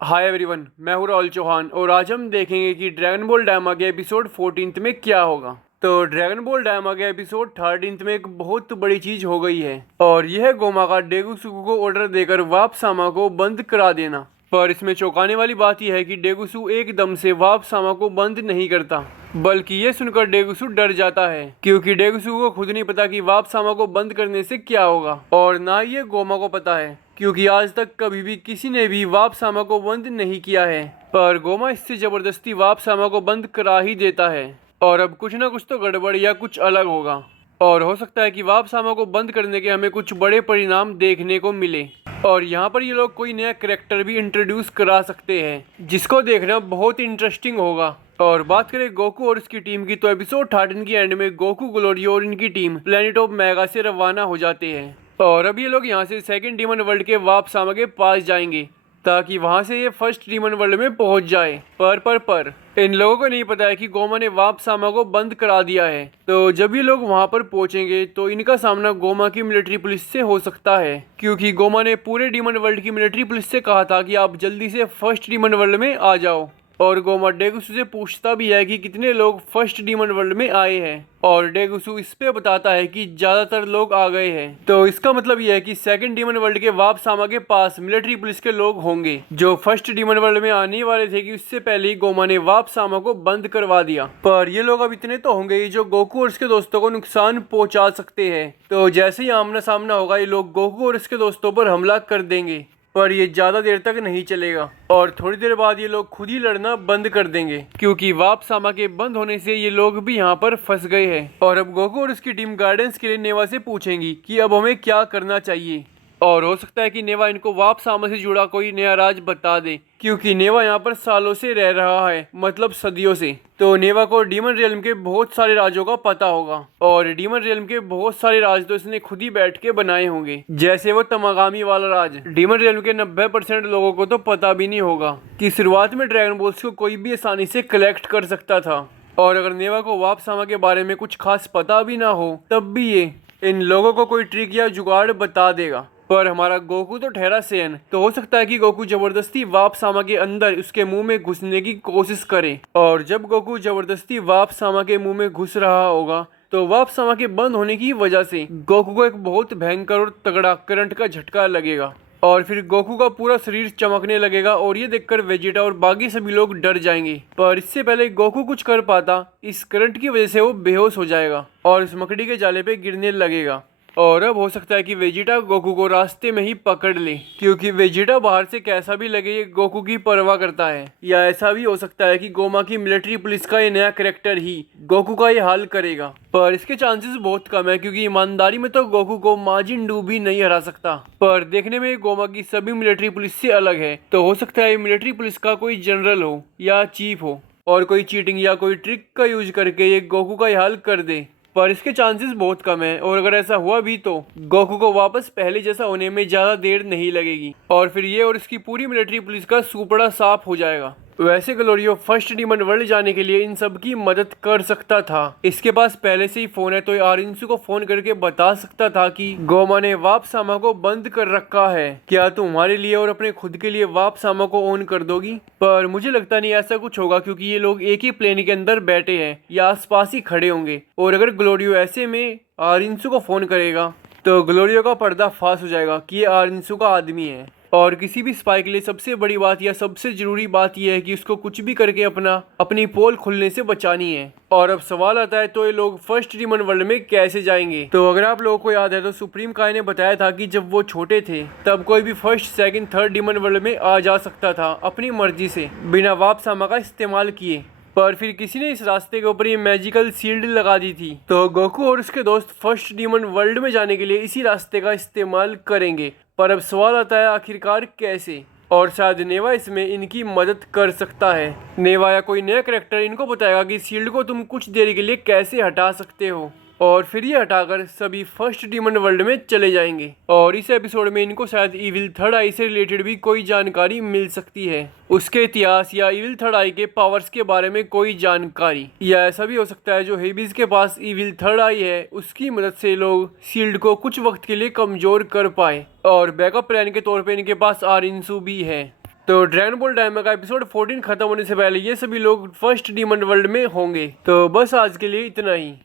Hi everyone, मैं हूँ राहुल चौहान और आज हम देखेंगे कि ड्रैगन बॉल डायमा के एपिसोड 14th में क्या होगा। तो ड्रैगन बॉल डायमा के एपिसोड 13th में एक बहुत बड़ी चीज हो गई है और यह गोमा का डेगुसु को ऑर्डर देकर वापसामा को बंद करा देना। पर इसमें चौंकाने वाली बात यह है कि डेगुसु एकदम से वापसामा को बंद नहीं करता, बल्कि ये सुनकर डेगुसु डर जाता है क्योंकि डेगुसु को खुद नहीं पता कि वापसामा को बंद करने से क्या होगा और ना ये गोमा को पता है क्योंकि आज तक कभी भी किसी ने भी वापसामा को बंद नहीं किया है। पर गोमा इससे जबरदस्ती वापसामा को बंद करा ही देता है और अब कुछ ना कुछ तो गड़बड़ या कुछ अलग होगा और हो सकता है कि वापसामा को बंद करने के हमें कुछ बड़े परिणाम देखने को मिले। और यहाँ पर ये लोग कोई नया कैरेक्टर भी इंट्रोड्यूस करा सकते हैं जिसको देखना बहुत इंटरेस्टिंग होगा। और बात करें गोकू और उसकी टीम की, तो एपिसोड 13 की एंड में गोकू, ग्लोरी और इनकी टीम प्लेनेट ऑफ मेगा से रवाना हो जाते हैं और अब ये लोग यहाँ से सेकंड डीमन वर्ल्ड के वापसामा के पास जाएंगे ताकि वहाँ से ये फर्स्ट डीमन वर्ल्ड में पहुँच जाए। पर इन लोगों को नहीं पता है कि गोमा ने वापसामा को बंद करा दिया है। तो जब ये लोग वहाँ पर पहुँचेंगे तो इनका सामना गोमा की मिलिट्री पुलिस से हो सकता है क्योंकि गोमा ने पूरे डीमन वर्ल्ड की मिलिट्री पुलिस से कहा था कि आप जल्दी से फर्स्ट डीमन वर्ल्ड में आ जाओ। और गोमा डेगुसु से पूछता भी है कि कितने लोग फर्स्ट डीमन वर्ल्ड में आए हैं और डेगुसु इस पे बताता है कि ज्यादातर लोग आ गए हैं। तो इसका मतलब यह है कि सेकंड डीमन वर्ल्ड के वापसामा के पास मिलिट्री पुलिस के लोग होंगे जो फर्स्ट डीमन वर्ल्ड में आने वाले थे कि उससे पहले ही गोमा ने वापसामा को बंद करवा दिया। पर ये लोग अब इतने तो होंगे जो गोकू और उसके दोस्तों को नुकसान पहुंचा सकते हैं। तो जैसे ही आमना सामना होगा ये लोग गोकू और उसके दोस्तों पर हमला कर देंगे, पर ये ज्यादा देर तक नहीं चलेगा और थोड़ी देर बाद ये लोग खुद ही लड़ना बंद कर देंगे क्योंकि वापसामा के बंद होने से ये लोग भी यहाँ पर फंस गए हैं। और अब गोकू और उसकी टीम गाइडेंस के लिए नेवा से पूछेंगी कि अब हमें क्या करना चाहिए और हो सकता है कि नेवा इनको वापसामा से जुड़ा कोई नया राज बता दे क्योंकि नेवा यहाँ पर सालों से रह रहा है, मतलब सदियों से। तो नेवा को डीमन रियल्म के बहुत सारे राजों का पता होगा और डीमन रियल्म के बहुत सारे राज तो इसने खुद ही बैठ के बनाए होंगे, जैसे वो तमागामी वाला राज। डीमन रियल्म के 90% लोगों को तो पता भी नहीं होगा कि शुरुआत में ड्रैगन बॉल्स को कोई भी आसानी से कलेक्ट कर सकता था। और अगर नेवा को वापसामा के बारे में कुछ खास पता भी ना हो तब भी ये इन लोगों को कोई ट्रिक या जुगाड़ बता देगा। पर हमारा गोकू तो ठहरा सेन, तो हो सकता है कि गोकू जबरदस्ती वापसामा के अंदर उसके मुंह में घुसने की कोशिश करे और जब गोकू जबरदस्ती वापसामा के मुंह में घुस रहा होगा तो वापसामा के बंद होने की वजह से गोकू को एक बहुत भयंकर और तगड़ा करंट का झटका लगेगा और फिर गोकू का पूरा शरीर चमकने लगेगा और ये देखकर वेजिटा और बाकी सभी लोग डर जाएंगे। पर इससे पहले गोकू कुछ कर पाता, इस करंट की वजह से वो बेहोश हो जाएगा और इस मकड़ी के जाले पे गिरने लगेगा। और अब हो सकता है कि वेजिटा गोकू को रास्ते में ही पकड़ ले क्योंकि वेजिटा बाहर से कैसा भी लगे ये गोकू की परवाह करता है। या ऐसा भी हो सकता है कि गोमा की मिलिट्री पुलिस का ये नया कैरेक्टर ही गोकू का ये हाल करेगा, पर इसके चांसेस बहुत कम है क्योंकि ईमानदारी में तो गोकू को माजिंडू भी नहीं हरा सकता। पर देखने में गोमा की सभी मिलिट्री पुलिस से अलग है, तो हो सकता है मिलिट्री पुलिस का कोई जनरल हो या चीफ हो और कोई चीटिंग या कोई ट्रिक का यूज करके ये गोकू का ये हाल कर दे। पर इसके चांसेस बहुत कम है और अगर ऐसा हुआ भी तो गोकू को वापस पहले जैसा होने में ज्यादा देर नहीं लगेगी और फिर ये और इसकी पूरी मिलिट्री पुलिस का सुपड़ा साफ हो जाएगा। वैसे ग्लोरियो फर्स्ट डीमन वर्ल्ड जाने के लिए इन सब की मदद कर सकता था, इसके पास पहले से ही फोन है तो ये आरिंसु को फोन करके बता सकता था कि गोमा ने वापसामा को बंद कर रखा है, क्या तुम्हारे लिए और अपने खुद के लिए वापसामा को ऑन कर दोगी। पर मुझे लगता नहीं ऐसा कुछ होगा क्योंकि ये लोग एक ही प्लेन के अंदर बैठे हैं या आसपास ही खड़े होंगे और अगर ग्लोरियो ऐसे में आरिंसु को फोन करेगा तो ग्लोरियो का पर्दा फाश हो जाएगा कि ये आरिंसु का आदमी है। और किसी भी स्पाई के लिए सबसे बड़ी बात या सबसे जरूरी बात यह है कि उसको कुछ भी करके अपनी पोल खुलने से बचानी है। और अब सवाल आता है तो ये लोग फर्स्ट डीमन वर्ल्ड में कैसे जाएंगे। तो अगर आप लोगों को याद है तो सुप्रीम काय ने बताया था कि जब वो छोटे थे तब कोई भी first second third demon world में आ जा सकता था अपनी मर्जी से बिना वापसामा का इस्तेमाल किए। पर फिर किसी ने इस रास्ते के ऊपर ये मैजिकल शील्ड लगा दी थी, तो गोकू और उसके दोस्त फर्स्ट डीमन वर्ल्ड में जाने के लिए इसी रास्ते का इस्तेमाल करेंगे। पर अब सवाल आता है आखिरकार कैसे, और शायद नेवा इसमें इनकी मदद कर सकता है। नेवा या कोई नया कैरेक्टर इनको बताएगा कि शील्ड को तुम कुछ देर के लिए कैसे हटा सकते हो और फिर ये हटाकर सभी फर्स्ट डीमन वर्ल्ड में चले जाएंगे। और इस एपिसोड में इनको शायद इविल थर्ड आई से रिलेटेड भी कोई जानकारी मिल सकती है, उसके इतिहास या इविल थर्ड आई के पावर्स के बारे में कोई जानकारी। या ऐसा भी हो सकता है जो हेबिस के पास इविल थर्ड आई है उसकी मदद से लोग शील्ड को कुछ वक्त के लिए कमजोर कर पाए और बैकअप प्लान के तौर पे इनके पास आरिंसु भी है। तो ड्रैगन बॉल डायमा का एपिसोड 14 खत्म होने से पहले ये सभी लोग फर्स्ट डीमन वर्ल्ड में होंगे। तो बस आज के लिए इतना ही।